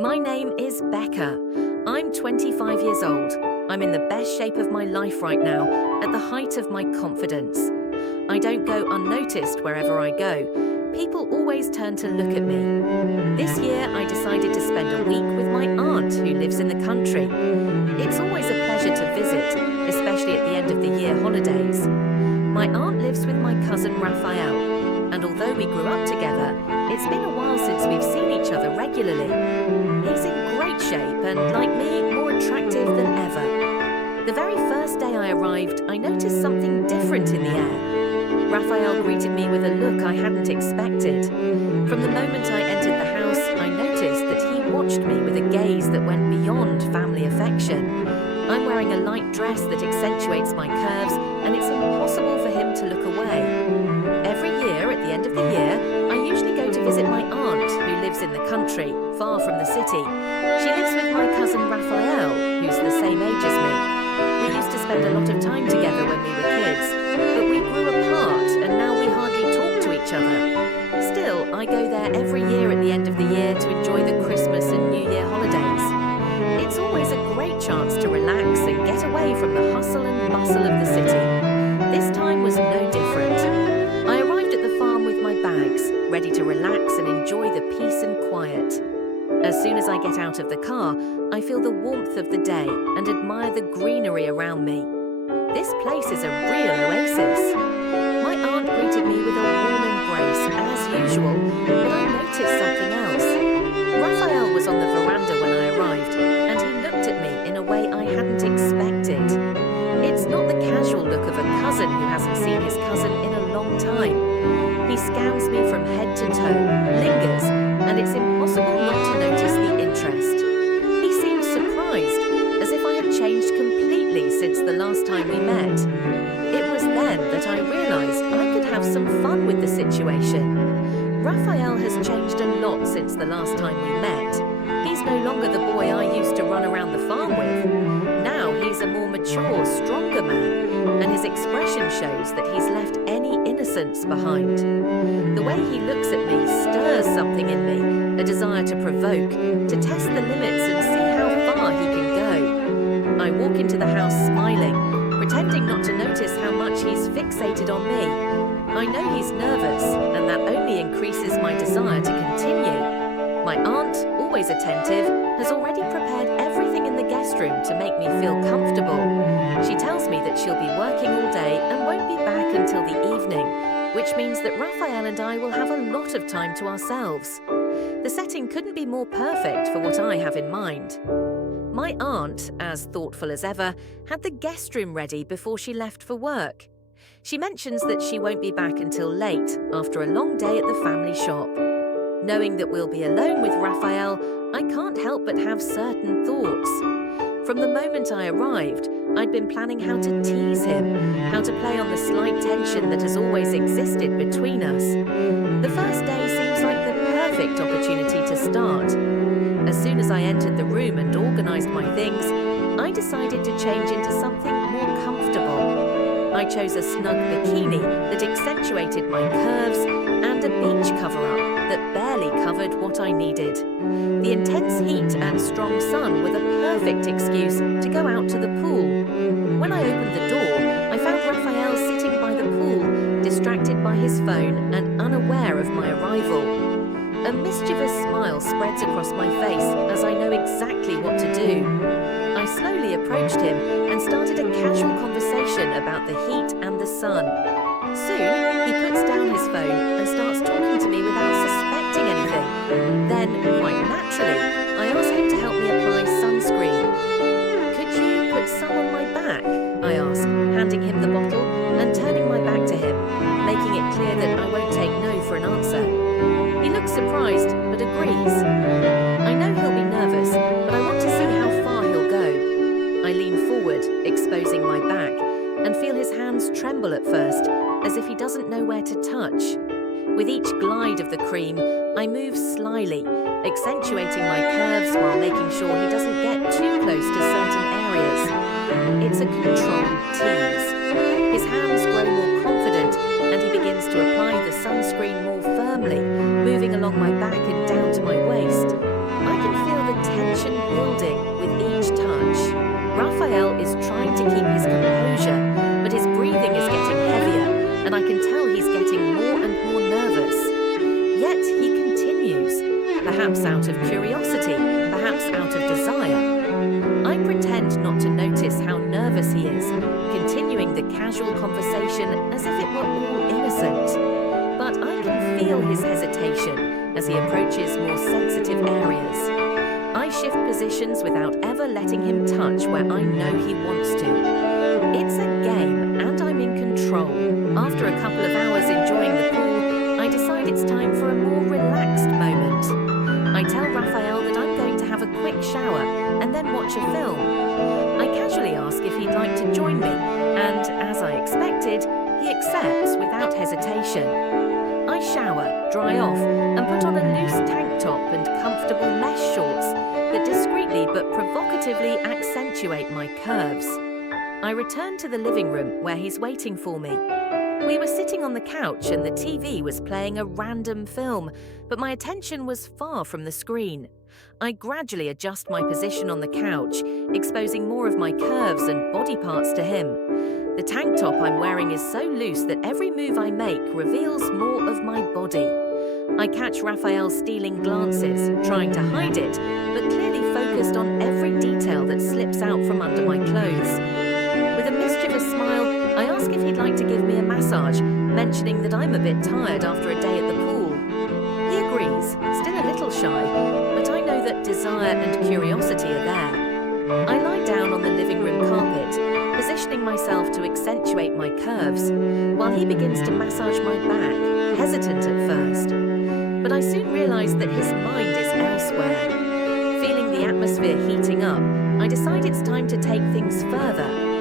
My name is Becca. I'm 25 years old. I'm in the best shape of my life right now, at the height of my confidence. I don't go unnoticed wherever I go. People always turn to look at me. This year, I decided to spend a week with my aunt who lives in the country. It's always a pleasure to visit, especially at the end of the year holidays. My aunt lives with my cousin Raphael, and although we grew up together, it's been a while since we've seen each other regularly. He's in great shape and, like me, more attractive than ever. The very first day I arrived, I noticed something different in the air. Raphael greeted me with a look I hadn't expected. From the moment I entered the house, I noticed that he watched me with a gaze that went beyond family affection. I'm wearing a light dress that accentuates my curves, and it's impossible for him to look away. Every year, at the end of the year, I usually go to visit my aunt, who lives in the country, far from the city. She lives with my cousin Raphael, who's the same age as me. We used to spend a lot of time together when we were kids, but we grew apart and now we hardly talk to each other. Still, I go there every year at the end of the year to enjoy the Christmas and New Year holidays. It's always a great chance to relax and get away from the hustle and bustle of the city. This time was no different. I arrived at the farm with my bags, ready to relax and enjoy the peace and quiet. As soon as I get out of the car, I feel the warmth of the day and admire the greenery around me. This place is a real oasis. My aunt greeted me with a warm embrace, as usual, but I noticed something else. Raphael was on the veranda when I arrived, and he looked at me in a way I hadn't expected. It's not the casual look of a cousin who hasn't seen his cousin in a long time. He scans me from head to toe, lingers, and it's impossible not to notice the interest. He seemed surprised, as if I had changed completely since the last time we met. It was then that I realized I could have some fun with the situation. Raphael has changed a lot since the last time we met. He's no longer the boy I used to run around the farm with. Now he's a more mature, stronger man, and his expression shows that he's left any innocence behind. The way he looks at me stirs something in me, a desire to provoke, to test the limits and see how far he can go. I walk into the house smiling, pretending not to notice how much he's fixated on me. I know he's nervous, and that only increases my desire to continue. My aunt, always attentive, has already prepared everything in the guest room to make me feel comfortable. She tells me that she'll be working all day and won't be back until the evening, which means that Raphael and I will have a lot of time to ourselves. The setting couldn't be more perfect for what I have in mind. My aunt, as thoughtful as ever, had the guest room ready before she left for work. She mentions that she won't be back until late, after a long day at the family shop. Knowing that we'll be alone with Raphael, I can't help but have certain thoughts. From the moment I arrived, I'd been planning how to tease him, how to play on the slight tension that has always existed between us. The first day seems like the perfect opportunity to start. As soon as I entered the room and organised my things, I decided to change into something more comfortable. I chose a snug bikini that accentuated my curves and a beach cover-up that barely covered what I needed. The intense heat and strong sun were the perfect excuse to go out to the pool. When I opened the door, I found Raphael sitting by the pool, distracted by his phone and unaware of my arrival. A mischievous smile spreads across my face as I know exactly what to do. I slowly approached him and started a casual conversation about the heat and the sun. Soon, he puts down his phone and starts talking to me without suspecting anything. Then, quite naturally, I ask him to help me apply sunscreen. "Could you put some on my back?" I ask, handing him the bottle and turning my back to him, making it clear that I won't take no for an answer. He looks surprised, but agrees. I know he'll be nervous, but I want to see how far he'll go. I lean forward, exposing my back, and feel his hands tremble at first, as if he doesn't know where to touch. With each glide of the cream, I move slyly, accentuating my curves while making sure he doesn't get too close to certain areas. It's a controlled tease. His hands grow more confident, and he begins to apply the sunscreen more firmly, moving along my back and down to my waist. I can feel the tension building with each touch. Raphael is trying to keep his composure, but his breathing is getting heavier, and I can tell he's getting more and more nervous. Yet he continues, perhaps out of curiosity, perhaps out of desire. I pretend not to notice how nervous he is, continuing the casual conversation as if it were all innocent. But I can feel his hesitation as he approaches more sensitive areas. I shift positions without ever letting him touch where I know he wants to. It's a game and I'm in control. After a couple of hours enjoying the pool, I decide it's time for a more relaxed moment. I tell Raphael that I'm going to have a quick shower and then watch a film. I casually ask if he'd like to join me, and as I expected, he accepts without hesitation. I shower, dry off, and put on a loose tank top and comfortable mesh shorts that discreetly but provocatively accentuate my curves. I return to the living room where he's waiting for me. We were sitting on the couch and the TV was playing a random film, but my attention was far from the screen. I gradually adjust my position on the couch, exposing more of my curves and body parts to him. The tank top I'm wearing is so loose that every move I make reveals more of my body. I catch Raphael's stealing glances, trying to hide it, but clearly focused on every detail that slips out from under my clothes. With a mischievous smile, I ask if he'd like to give me a massage, mentioning that I'm a bit tired after a day at the pool. He agrees, still a little shy, but I know that desire and curiosity are there. I lie down on the living room carpet, positioning myself to accentuate my curves, while he begins to massage my back, hesitant at first. But I soon realize that his mind is elsewhere. Feeling the atmosphere heating up, I decide it's time to take things further.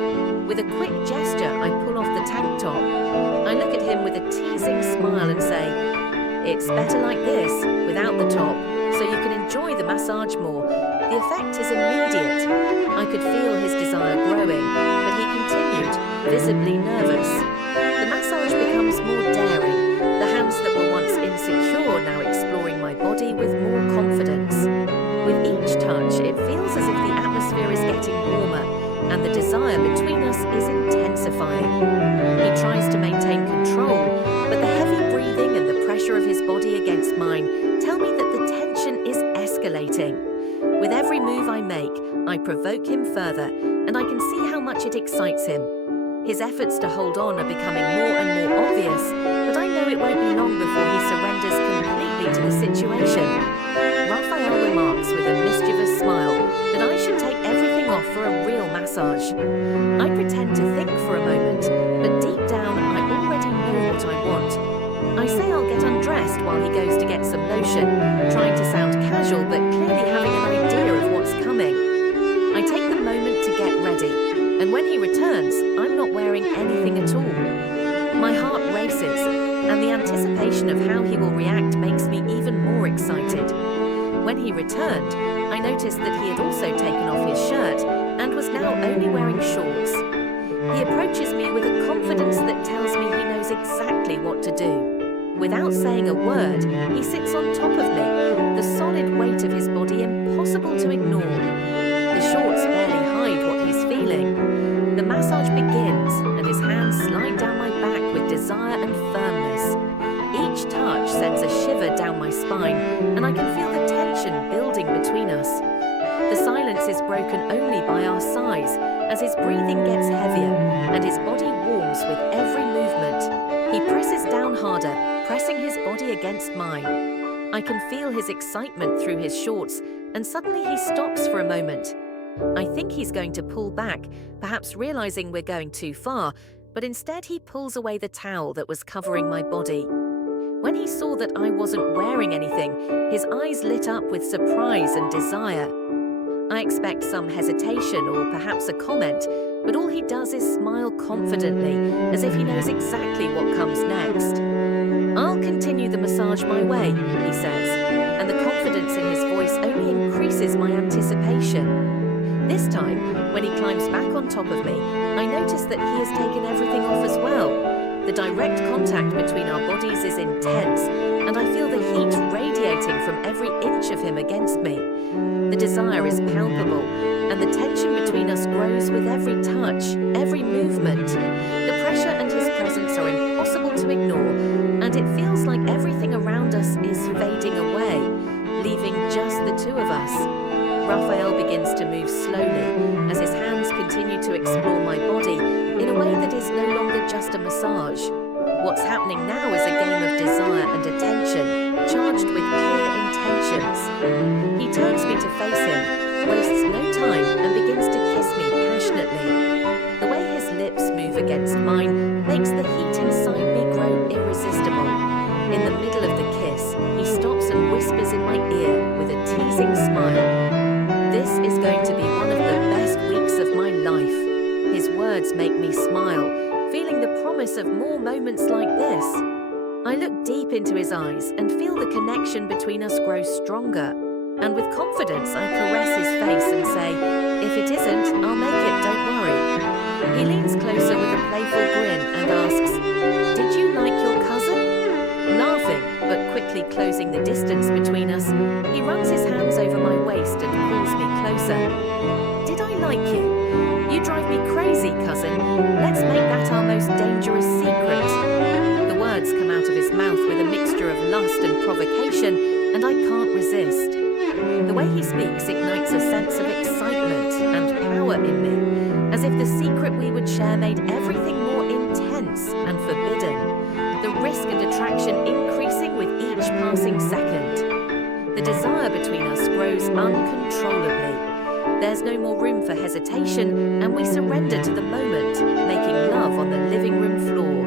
With a quick gesture, I pull off the tank top. I look at him with a teasing smile and say, "It's better like this, without the top, so you can enjoy the massage more." The effect is immediate. I could feel his desire growing, but he continued, visibly nervous. The massage becomes more daring, the hands that were once insecure now exploring my body with more confidence. With each touch, it feels as if the atmosphere is getting warmer, and the desire between us is intensifying. He tries to maintain control, but the heavy breathing and the pressure of his body against mine tell me that the tension is escalating. With every move I make, I provoke him further, and I can see how much it excites him. His efforts to hold on are becoming more and more obvious, but I know it won't be long before he surrenders completely to the situation. Raphael remarks with a mischievous smile that I should take everything off for a real massage. I pretend to think for a moment, but deep down I already know what I want. I say I'll get undressed while he goes to get some lotion, trying to sound casual but clearly having an idea of what's coming. I take the moment to get ready, and when he returns, I'm not wearing anything at all. My heart races, and the anticipation of how he will react makes me even more excited. When he returned, I noticed that he had also taken off his shirt and was now only wearing shorts. He approaches me with a confidence that tells me he knows exactly what to do. Without saying a word, he sits on top of me, the solid weight of his body impossible to ignore. The shorts barely hide what he's feeling. The massage begins, and his hands slide down my back with desire and firmness. Each touch sends a shiver down my spine, and I can feel the tension building between us. The silence is broken only by our sighs, as his breathing gets heavier, and his body warms with every movement. He presses down harder, pressing his body against mine. I can feel his excitement through his shorts, and suddenly he stops for a moment. I think he's going to pull back, perhaps realizing we're going too far, but instead he pulls away the towel that was covering my body. When he saw that I wasn't wearing anything, his eyes lit up with surprise and desire. I expect some hesitation or perhaps a comment, but all he does is smile confidently, as if he knows exactly what comes next. "I'll continue the massage my way," he says, and the confidence in his voice only increases my anticipation. This time, when he climbs back on top of me, I notice that he has taken everything off as well. The direct contact between our bodies is intense, and I feel the heat radiate radiating from every inch of him against me. The desire is palpable, and the tension between us grows with every touch, every movement. The pressure and his presence are impossible to ignore, and it feels like everything around us is fading away, leaving just the two of us. Raphael begins to move slowly as his hands continue to explore my body in a way that is no longer just a massage. What's happening now is a game of desire and attention, charged with clear intentions. He turns me to face him, wastes no time, and begins to kiss me passionately. The way his lips move against mine makes the heat inside me grow irresistible. In the middle of the kiss, he stops and whispers in my ear with a teasing smile. "This is going to be one of the best weeks of my life." His words make me smile, feeling the promise of more moments like this. I look deep into his eyes and feel the connection between us grow stronger. And with confidence, I caress his face and say, "If it isn't, I'll make it, don't worry." He leans closer with a playful grin and asks, "Did you like your cousin?" Laughing, but quickly closing the distance between us, he runs his hands over my waist and pulls me closer. "Did I like you? You drive me crazy, cousin. Let's make that our most dangerous secret." The words come out of his mouth with a mixture of lust and provocation, and I can't resist. The way he speaks ignites a sense of excitement and power in me, as if the secret we would share made everything more intense and forbidden, the risk and attraction increasing with each passing second. The desire between us grows uncontrollably. There's no more room for hesitation, and we surrender to the moment, making love on the living room floor.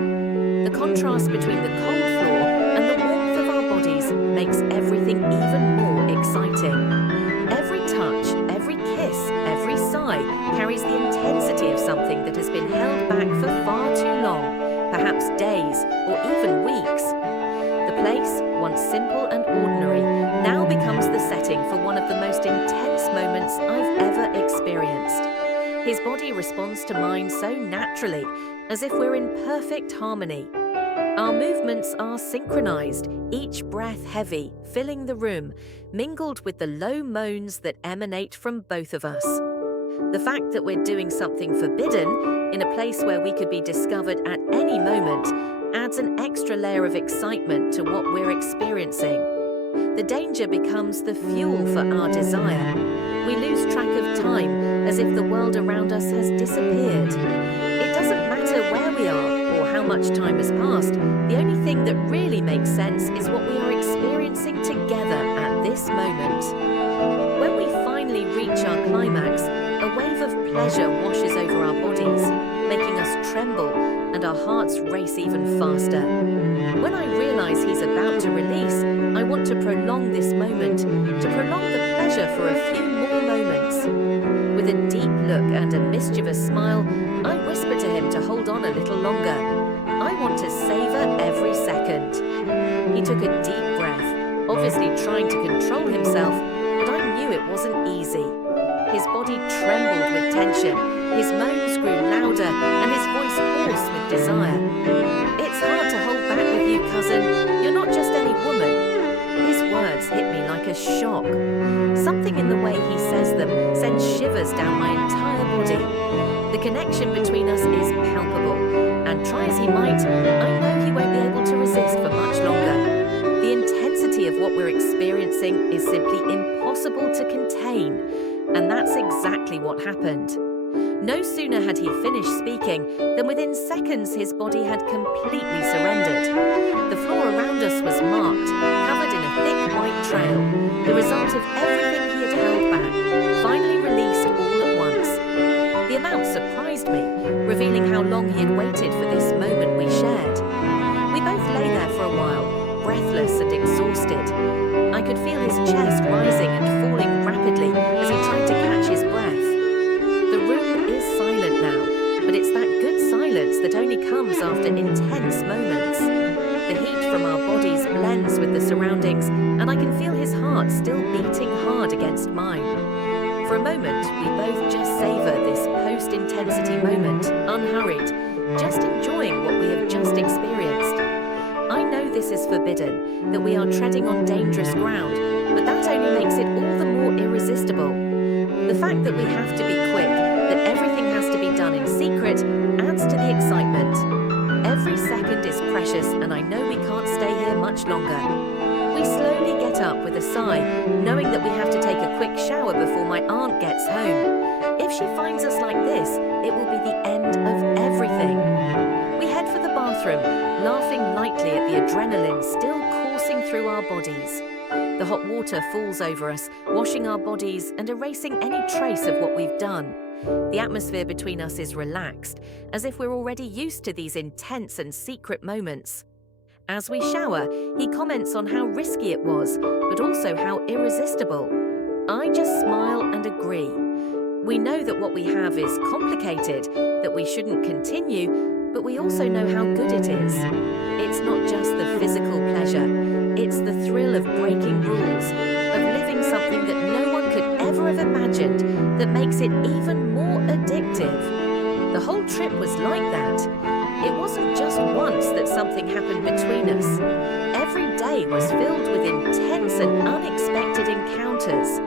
The contrast between the cold floor and the warmth of our bodies makes everything even more exciting. Every touch, every kiss, every sigh carries the intensity of something that has been held back for far too long, perhaps days or even weeks. The place, once simple and ordinary, now becomes the setting for one of the most intense moments I've ever experienced. His body responds to mine so naturally, as if we're in perfect harmony. Our movements are synchronized, each breath heavy, filling the room, mingled with the low moans that emanate from both of us. The fact that we're doing something forbidden, in a place where we could be discovered at any moment, adds an extra layer of excitement to what we're experiencing. The danger becomes the fuel for our desire. We lose track of time, as if the world around us has disappeared. It doesn't matter where we are or how much time has passed. The only thing that really makes sense is what we are experiencing together at this moment. When we finally reach our climax, a wave of pleasure washes over our bodies, making us tremble and our hearts race even faster. When I realize he's about to release, I want to prolong this moment, to prolong the pleasure for a few more moments. With a deep look and a mischievous smile, I whisper to him to hold on a little longer. I want to savor every second. He took a deep breath, obviously trying to control himself, but I knew it wasn't easy. His body trembled with tension, his moans grew louder, and his voice hoarse with desire. "It's hard to hold back with you, cousin. You're not just any woman." His words hit me like a shock. Something in the way he says them sends shivers down my entire body. The connection between us is palpable, and try as he might, I know he won't be able to resist for much longer. The intensity of what we're experiencing is simply impossible to contain, and that's exactly what happened. No sooner had he finished speaking than within seconds his body had completely surrendered. The floor around us was marked, covered in a thick white trail, the result of everything he had held back, finally released all at once. The amount surprised me, revealing how long he had waited for this moment we shared. We both lay there for a while, breathless and exhausted. I could feel his chest rising and falling rapidly as he tried to catch his breath. The room is silent now, but it's that good silence that only comes after intense moments. The heat from our bodies blends with the surroundings, and I can feel his heart still beating hard against mine. For a moment, we both just savor this post-intensity moment, unhurried, just enjoying what we have just experienced. I know this is forbidden, that we are treading on dangerous ground, but that only makes it all the more irresistible. The fact that we have to be quick, that everything has to be done in secret, adds to the excitement. Every second is precious, and I know we can't stay here much longer. We slowly get up with a sigh, knowing that we have to take a quick shower before my aunt gets home. If she finds us like this, it will be the end of everything. We head for the bathroom, laughing lightly at the adrenaline still coursing through our bodies. The hot water falls over us, washing our bodies and erasing any trace of what we've done. The atmosphere between us is relaxed, as if we're already used to these intense and secret moments. As we shower, he comments on how risky it was, but also how irresistible. I just smile and agree. We know that what we have is complicated, that we shouldn't continue, but we also know how good it is. It's not just the physical pleasure, it's the thrill of breaking rules, of living something that no one could ever have imagined, that makes it even more addictive. The whole trip was like that. It wasn't just once that something happened between us. Every day was filled with intense and unexpected encounters.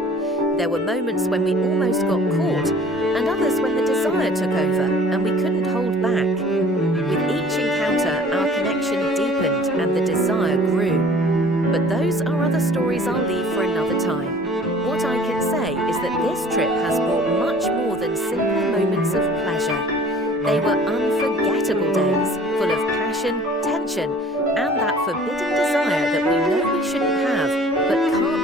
There were moments when we almost got caught, and others when the desire took over and we couldn't hold back. With each encounter, our connection deepened and the desire grew. But those are other stories I'll leave for another time. What I can say is that this trip has brought much more than simple moments of pleasure. They were unforgettable days, full of passion, tension, and that forbidden desire that we know we shouldn't have, but can't